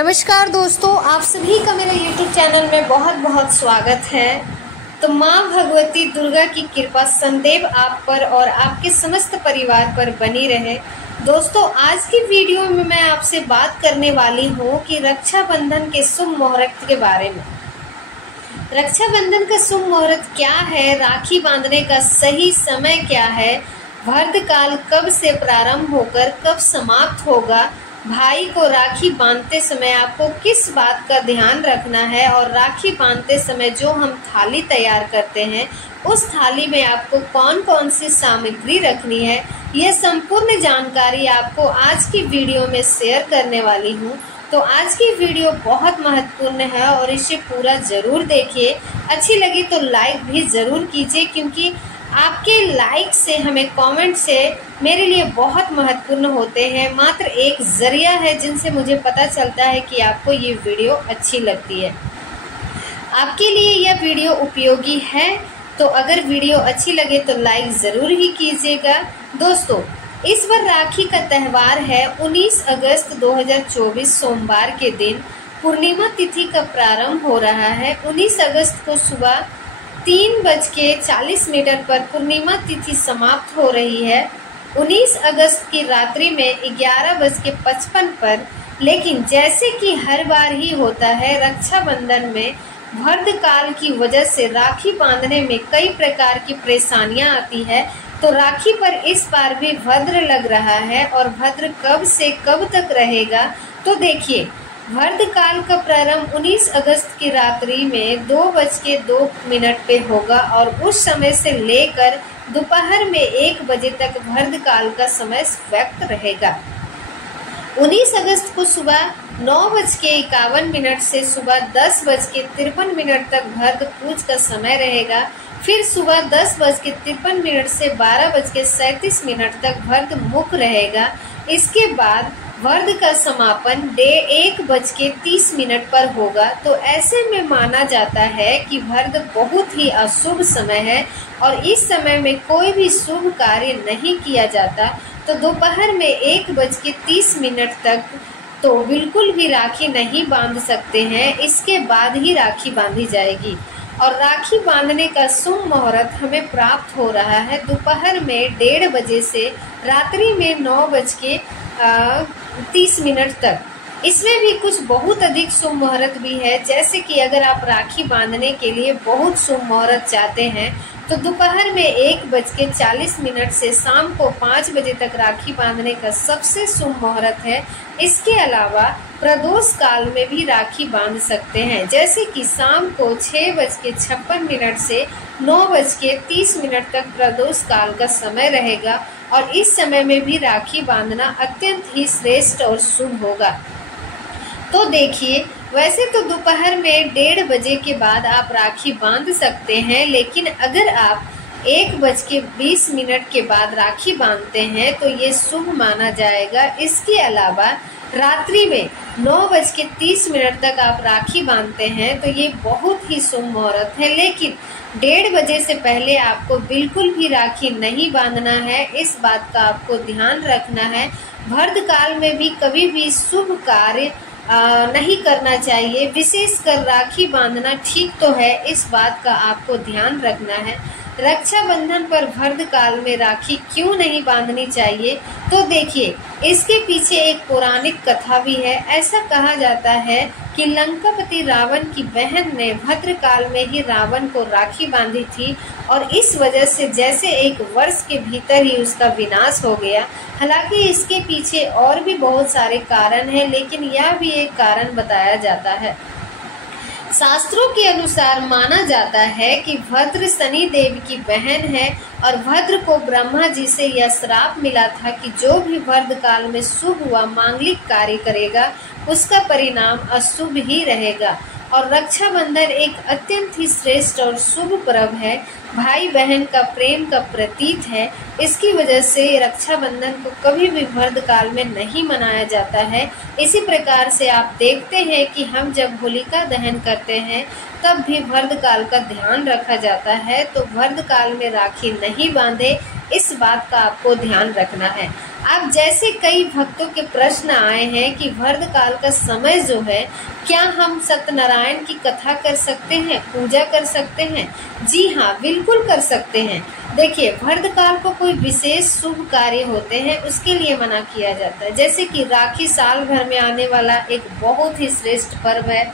नमस्कार दोस्तों, आप सभी का मेरे YouTube चैनल में बहुत बहुत स्वागत है। तो माँ भगवती दुर्गा की कृपा सदैव आप पर और आपके समस्त परिवार पर बनी रहे। दोस्तों, आज की वीडियो में मैं आपसे बात करने वाली हूँ कि रक्षाबंधन के शुभ मुहूर्त के बारे में। रक्षाबंधन का शुभ मुहूर्त क्या है, राखी बांधने का सही समय क्या है, वर्धकाल कब से प्रारंभ होकर कब समाप्त होगा, भाई को राखी बांधते समय आपको किस बात का ध्यान रखना है और राखी बांधते समय जो हम थाली तैयार करते हैं उस थाली में आपको कौन कौन सी सामग्री रखनी है, यह संपूर्ण जानकारी आपको आज की वीडियो में शेयर करने वाली हूँ। तो आज की वीडियो बहुत महत्वपूर्ण है और इसे पूरा जरूर देखिए। अच्छी लगी तो लाइक भी जरूर कीजिए, क्योंकि आपके लाइक से हमें कमेंट से मेरे लिए बहुत महत्वपूर्ण होते हैं। मात्र एक जरिया है जिनसे मुझे पता चलता है कि आपको ये वीडियो अच्छी लगती है। आपके लिए यह वीडियो उपयोगी है, तो अगर वीडियो अच्छी लगे तो लाइक ज़रूर ही कीजिएगा। दोस्तों, इस बार राखी का त्यौहार है 19 अगस्त 2024 सोमवार के दिन पूर्णिमा तिथि का प्रारंभ हो रहा है। 19 अगस्त को सुबह 3:40 पर पूर्णिमा तिथि समाप्त हो रही है। 19 अगस्त की रात्रि में 11:55 पर, लेकिन जैसे कि हर बार ही होता है, रक्षाबंधन में वर्धकाल की वजह से राखी बांधने में कई प्रकार की परेशानियां आती है। तो राखी पर इस बार भी भद्र लग रहा है, और भद्र कब से कब तक रहेगा तो देखिए। वर्धकाल का प्रारंभ 19 अगस्त की रात्रि में 2:02 पे होगा और उस समय से लेकर दोपहर में 1 बजे तक वर्धकाल का समय व्यक्त रहेगा। 19 अगस्त को सुबह 9:51 से सुबह 10:53 तक भर्द पूज का समय रहेगा। फिर सुबह 10:53 से 12:37 तक भर्द मुख रहेगा। इसके बाद वर्ध का समापन 1:30 पर होगा। तो ऐसे में माना जाता है कि वर्ध बहुत ही अशुभ समय है और इस समय में कोई भी शुभ कार्य नहीं किया जाता। तो दोपहर में 1:30 तक तो बिल्कुल भी राखी नहीं बांध सकते हैं। इसके बाद ही राखी बांधी जाएगी। और राखी बांधने का शुभ मुहूर्त हमें प्राप्त हो रहा है दोपहर में 1:30 बजे से रात्रि में 9:30 तक। इसमें भी कुछ बहुत अधिक शुभ मुहूर्त भी है, जैसे कि अगर आप राखी बांधने के लिए बहुत शुभ मुहूर्त चाहते हैं तो दोपहर में 1:40 से शाम को 5 बजे तक राखी बांधने का सबसे शुभ मुहूर्त है। इसके अलावा प्रदोष काल में भी राखी बांध सकते हैं, जैसे कि शाम को 6:56 से 9:30 तक प्रदोष काल का समय रहेगा और इस समय में भी राखी बांधना अत्यंत ही श्रेष्ठ और शुभ होगा। तो देखिए, वैसे तो दोपहर में 1:30 बजे के बाद आप राखी बांध सकते हैं, लेकिन अगर आप 1:20 के बाद राखी बांधते हैं तो ये शुभ माना जाएगा। इसके अलावा रात्रि में 9:30 तक आप राखी बांधते हैं तो ये बहुत ही शुभ मुहूर्त है, लेकिन 1:30 बजे से पहले आपको बिल्कुल भी राखी नहीं बांधना है। इस बात का आपको ध्यान रखना है। वर्धकाल में भी कभी भी शुभ कार्य नहीं करना चाहिए। विशेषकर राखी बांधना ठीक तो है, इस बात का आपको ध्यान रखना है। रक्षाबंधन पर वर्धकाल में राखी क्यों नहीं बांधनी चाहिए तो देखिए, इसके पीछे एक पौराणिक कथा भी है। ऐसा कहा जाता है कि लंकापति रावण की बहन ने भद्रकाल में ही रावण को राखी बांधी थी और इस वजह से जैसे 1 वर्ष के भीतर ही उसका विनाश हो गया। हालांकि इसके पीछे और भी बहुत सारे कारण हैं, लेकिन यह भी एक कारण बताया जाता है। शास्त्रों के अनुसार माना जाता है कि भद्र शनि देव की बहन है और भद्र को ब्रह्मा जी से यह श्राप मिला था कि जो भी वर्धकाल में शुभ हुआ मांगलिक कार्य करेगा उसका परिणाम अशुभ ही रहेगा। और रक्षाबंधन एक अत्यंत ही श्रेष्ठ और शुभ पर्व है, भाई बहन का प्रेम का प्रतीक है। इसकी वजह से रक्षाबंधन को कभी भी वर्धकाल में नहीं मनाया जाता है। इसी प्रकार से आप देखते हैं कि हम जब होलिका दहन करते हैं तब भी वर्धकाल का ध्यान रखा जाता है। तो वर्धकाल में राखी नहीं बांधे, इस बात का आपको ध्यान रखना है। अब जैसे कई भक्तों के प्रश्न आए हैं कि वृद्ध काल का समय जो है, क्या हम सत्यनारायण की कथा कर सकते हैं, पूजा कर सकते हैं? जी हाँ, बिल्कुल कर सकते हैं। देखिए, वृद्ध काल को कोई विशेष शुभ कार्य होते हैं, उसके लिए मना किया जाता है। जैसे कि राखी साल भर में आने वाला एक बहुत ही श्रेष्ठ पर्व है,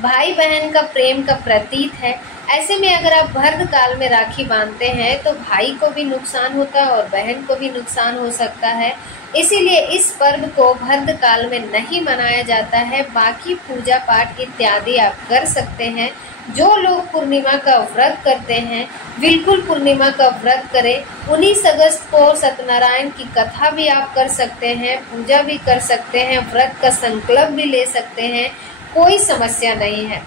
भाई बहन का प्रेम का प्रतीक है। ऐसे में अगर आप वृद्ध काल में राखी बांधते हैं तो भाई को भी नुकसान होता है और बहन को भी नुकसान हो सकता है। इसीलिए इस पर्व को वृद्ध काल में नहीं मनाया जाता है। बाकी पूजा पाठ इत्यादि आप कर सकते हैं। जो लोग पूर्णिमा का व्रत करते हैं, बिल्कुल पूर्णिमा का व्रत करें। 19 अगस्त को सत्यनारायण की कथा भी आप कर सकते हैं, पूजा भी कर सकते हैं, व्रत का संकल्प भी ले सकते हैं, कोई समस्या नहीं है।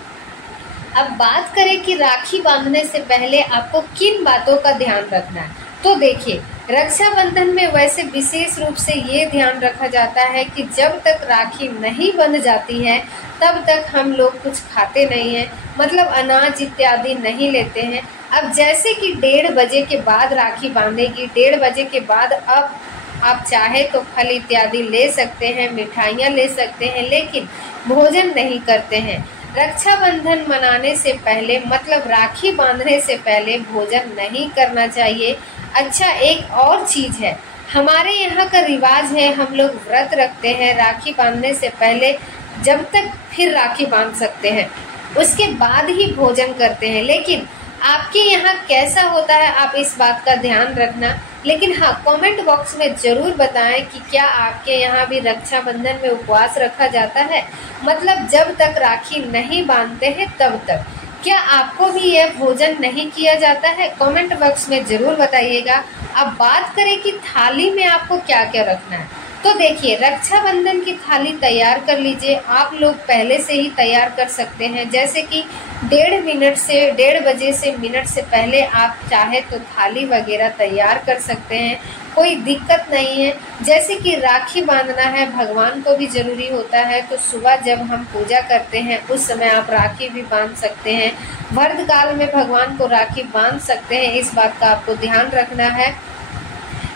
अब बात करें कि राखी बांधने से पहले आपको किन बातों का ध्यान रखना है, तो देखिए, रक्षाबंधन में वैसे विशेष रूप से ये ध्यान रखा जाता है कि जब तक राखी नहीं बंध जाती है तब तक हम लोग कुछ खाते नहीं हैं, मतलब अनाज इत्यादि नहीं लेते हैं। अब जैसे कि 1:30 बजे के बाद राखी बांधेगी, 1:30 बजे के बाद अब आप चाहे तो फल इत्यादि ले सकते हैं, मिठाइयाँ ले सकते हैं, लेकिन भोजन नहीं करते हैं। रक्षाबंधन मनाने से पहले, मतलब राखी बांधने से पहले भोजन नहीं करना चाहिए। अच्छा, एक और चीज है, हमारे यहाँ का रिवाज है, हम लोग व्रत रखते हैं राखी बांधने से पहले, जब तक फिर राखी बांध सकते हैं उसके बाद ही भोजन करते हैं। लेकिन आपके यहाँ कैसा होता है, आप इस बात का ध्यान रखना। लेकिन हाँ, कमेंट बॉक्स में जरूर बताएं कि क्या आपके यहाँ भी रक्षाबंधन में उपवास रखा जाता है, मतलब जब तक राखी नहीं बांधते हैं तब तक। क्या आपको भी यह भोजन नहीं किया जाता है? कमेंट बॉक्स में जरूर बताइएगा। अब बात करें कि थाली में आपको क्या क्या रखना है, तो देखिए, रक्षाबंधन की थाली तैयार कर लीजिए। आप लोग पहले से ही तैयार कर सकते हैं, जैसे कि 1:30 बजे से मिनट से पहले आप चाहे तो थाली वगैरह तैयार कर सकते हैं, कोई दिक्कत नहीं है। जैसे कि राखी बांधना है, भगवान को भी जरूरी होता है, तो सुबह जब हम पूजा करते हैं उस समय आप राखी भी बांध सकते हैं। वृद्ध काल में भगवान को राखी बांध सकते हैं, इस बात का आपको ध्यान रखना है।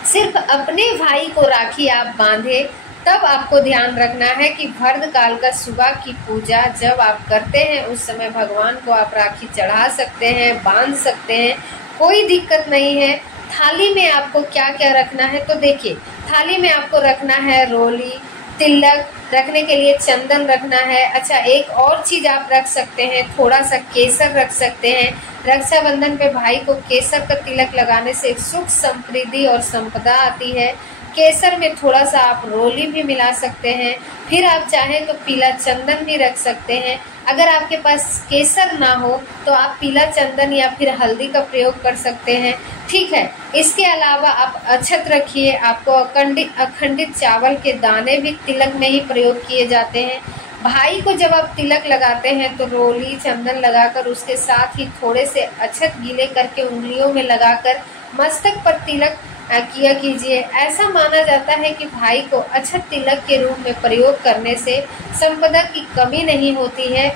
सिर्फ अपने भाई को राखी आप बांधे, तब आपको ध्यान रखना है कि वृद्ध काल का सुबह की पूजा जब आप करते हैं उस समय भगवान को आप राखी चढ़ा सकते हैं, बांध सकते हैं, कोई दिक्कत नहीं है। थाली में आपको क्या क्या रखना है, तो देखिए, थाली में आपको रखना है रोली, तिलक, रखने के लिए चंदन रखना है। अच्छा, एक और चीज आप रख सकते हैं, थोड़ा सा केसर रख सकते हैं। रक्षाबंधन पे भाई को केसर का तिलक लगाने से सुख समृद्धि और संपदा आती है। केसर में थोड़ा सा आप रोली भी मिला सकते हैं। फिर आप चाहें तो पीला चंदन भी रख सकते हैं। अगर आपके पास केसर ना हो तो आप पीला चंदन या फिर हल्दी का प्रयोग कर सकते हैं, ठीक है। इसके अलावा आप अक्षत रखिए। आपको अखंडित चावल के दाने भी तिलक में ही प्रयोग किए जाते हैं। भाई को जब आप तिलक लगाते हैं तो रोली चंदन लगाकर उसके साथ ही थोड़े से अक्षत गीले करके उंगलियों में लगाकर मस्तक पर तिलक किया कीजिए। ऐसा माना जाता है कि भाई को अक्षत तिलक के रूप में प्रयोग करने से संपदा की कमी नहीं होती है,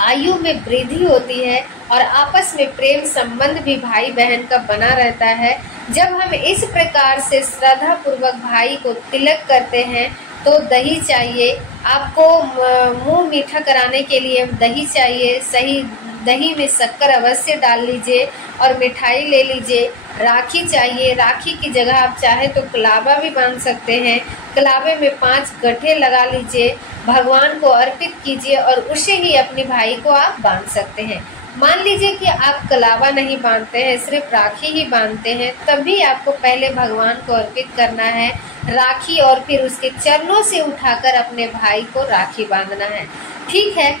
आयु में वृद्धि होती है और आपस में प्रेम संबंध भी भाई बहन का बना रहता है। जब हम इस प्रकार से श्रद्धा पूर्वक भाई को तिलक करते हैं तो दही चाहिए। आपको मुंह मीठा कराने के लिए दही चाहिए। सही दही में शक्कर अवश्य डाल लीजिए और मिठाई ले लीजिए। राखी चाहिए। राखी की जगह आप चाहे तो कलावा भी बांध सकते हैं। कलावे में 5 गट्ठे लगा लीजिए, भगवान को अर्पित कीजिए और उसे ही अपने भाई को आप बांध सकते हैं। मान लीजिए कि आप कलावा नहीं बांधते हैं, सिर्फ राखी ही बांधते हैं, तभी आपको पहले भगवान को अर्पित करना है राखी और फिर उसके चरणों से उठाकर अपने भाई को राखी बांधना है, ठीक है।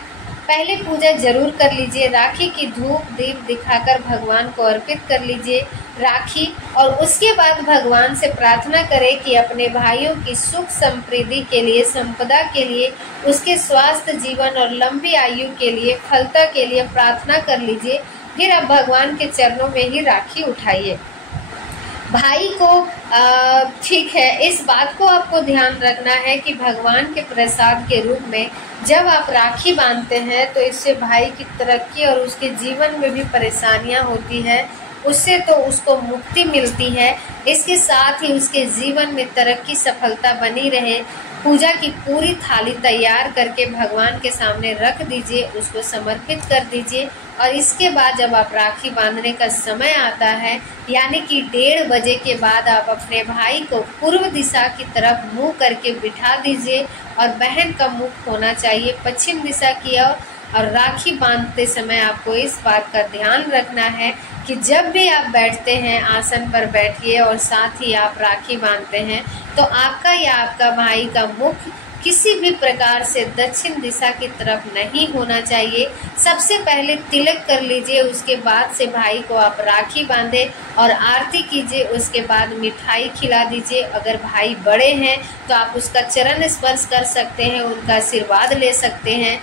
पहले पूजा जरूर कर लीजिए। राखी की धूप दीप दिखाकर भगवान को अर्पित कर लीजिए राखी और उसके बाद भगवान से प्रार्थना करें कि अपने भाइयों की सुख समृद्धि के लिए, संपदा के लिए, उसके स्वास्थ्य जीवन और लंबी आयु के लिए, फलता के लिए प्रार्थना कर लीजिए। फिर आप भगवान के चरणों में ही राखी उठाइए भाई को। ठीक है, इस बात को आपको ध्यान रखना है कि भगवान के प्रसाद के रूप में जब आप राखी बांधते हैं तो इससे भाई की तरक्की और उसके जीवन में भी परेशानियां होती है, उससे तो उसको मुक्ति मिलती है, इसके साथ ही उसके जीवन में तरक्की सफलता बनी रहे। पूजा की पूरी थाली तैयार करके भगवान के सामने रख दीजिए, उसको समर्पित कर दीजिए। और इसके बाद जब आप राखी बांधने का समय आता है, यानी कि 1:30 बजे के बाद, आप अपने भाई को पूर्व दिशा की तरफ मुंह करके बिठा दीजिए और बहन का मुख होना चाहिए पश्चिम दिशा की ओर। और राखी बांधते समय आपको इस बात का ध्यान रखना है कि जब भी आप बैठते हैं आसन पर बैठिए और साथ ही आप राखी बांधते हैं तो आपका या आपका भाई का मुख किसी भी प्रकार से दक्षिण दिशा की तरफ नहीं होना चाहिए। सबसे पहले तिलक कर लीजिए, उसके बाद से भाई को आप राखी बांधे और आरती कीजिए। उसके बाद मिठाई खिला दीजिए। अगर भाई बड़े हैं तो आप उसका चरण स्पर्श कर सकते हैं, उनका आशीर्वाद ले सकते हैं।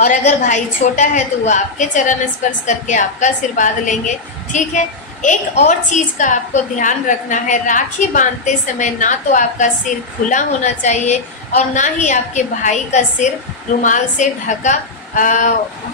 और अगर भाई छोटा है तो वो आपके चरण स्पर्श करके आपका आशीर्वाद लेंगे। ठीक है। एक और चीज का आपको ध्यान रखना है, राखी बांधते समय ना तो आपका सिर खुला होना चाहिए और ना ही आपके भाई का सिर रुमाल से ढका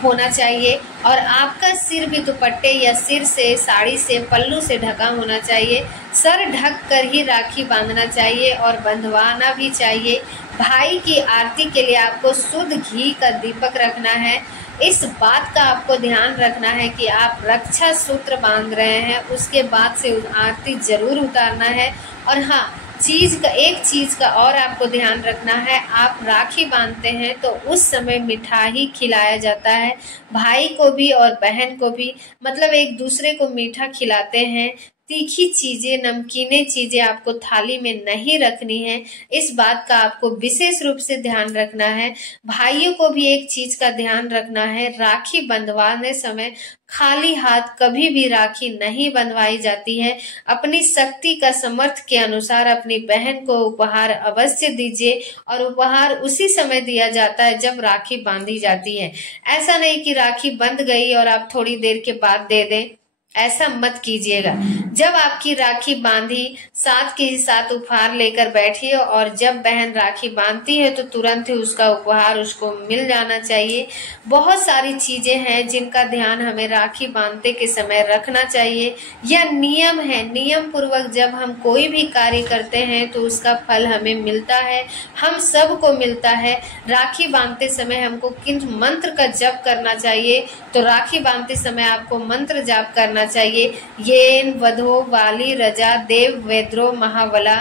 होना चाहिए। और आपका सिर भी दुपट्टे या सिर से, साड़ी से, पल्लू से ढका होना चाहिए। सर ढक कर ही राखी बांधना चाहिए और बंधवाना भी चाहिए। भाई की आरती के लिए आपको शुद्ध घी का दीपक रखना है। इस बात का आपको ध्यान रखना है कि आप रक्षा सूत्र बांध रहे हैं, उसके बाद से आरती जरूर उतारना है। और हाँ, एक चीज का और आपको ध्यान रखना है, आप राखी बांधते हैं तो उस समय मिठाई खिलाया जाता है, भाई को भी और बहन को भी, मतलब एक दूसरे को मीठा खिलाते हैं। तीखी चीजें, नमकीने चीजें आपको थाली में नहीं रखनी है। इस बात का आपको विशेष रूप से ध्यान रखना है। भाइयों को भी एक चीज का ध्यान रखना है, राखी बंधवाने समय खाली हाथ कभी भी राखी नहीं बंधवाई जाती है। अपनी शक्ति का समर्थ के अनुसार अपनी बहन को उपहार अवश्य दीजिए और उपहार उसी समय दिया जाता है जब राखी बांधी जाती है। ऐसा नहीं कि राखी बंध गई और आप थोड़ी देर के बाद दे दें, ऐसा मत कीजिएगा। जब आपकी राखी बांधी, साथ के साथ उपहार लेकर बैठिए और जब बहन राखी बांधती है तो तुरंत ही उसका उपहार उसको मिल जाना चाहिए। बहुत सारी चीजें हैं जिनका ध्यान हमें राखी बांधते के समय रखना चाहिए। यह नियम है, नियम पूर्वक जब हम कोई भी कार्य करते हैं तो उसका फल हमें मिलता है, हम सबको मिलता है। राखी बांधते समय हमको किन मंत्र का जप करना चाहिए, तो राखी बांधते समय आपको मंत्र जाप करना चाहिए। येन वधो वाली रजा देव वेद्रो महावला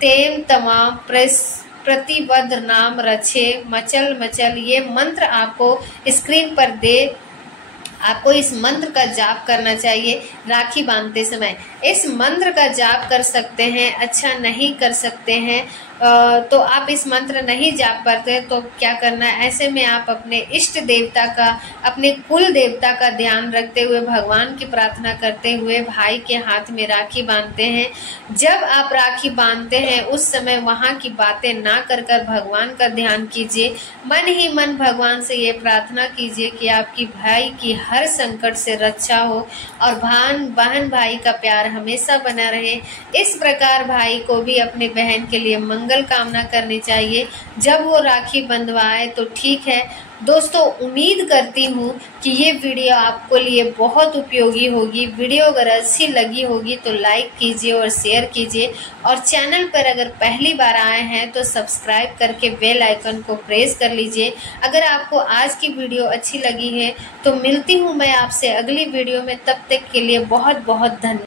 तेम तमाम प्रतिबद्ध नाम रचे मचल मचल। ये मंत्र आपको स्क्रीन पर आपको इस मंत्र का जाप करना चाहिए राखी बांधते समय। इस मंत्र का जाप कर सकते हैं, अच्छा नहीं कर सकते हैं तो आप इस मंत्र नहीं जाप करते तो क्या करना है, ऐसे में आप अपने इष्ट देवता का, अपने कुल देवता का ध्यान रखते हुए, भगवान की प्रार्थना करते हुए भाई के हाथ में राखी बांधते हैं। जब आप राखी बांधते हैं उस समय वहां की बातें ना कर भगवान का ध्यान कीजिए। मन ही मन भगवान से ये प्रार्थना कीजिए कि आपकी भाई की हर संकट से रक्षा हो और बहन भाई का प्यार हमेशा बना रहे। इस प्रकार भाई को भी अपने बहन के लिए मंगल कामना करनी चाहिए जब वो राखी बंधवाए तो ठीक है। दोस्तों, उम्मीद करती हूँ कि ये वीडियो आपको लिए बहुत उपयोगी होगी। वीडियो अगर अच्छी लगी होगी तो लाइक कीजिए और शेयर कीजिए और चैनल पर अगर पहली बार आए हैं तो सब्सक्राइब करके बेल आइकन को प्रेस कर लीजिए। अगर आपको आज की वीडियो अच्छी लगी है तो मिलती हूँ मैं आपसे अगली वीडियो में। तब तक के लिए बहुत बहुत धन्यवाद।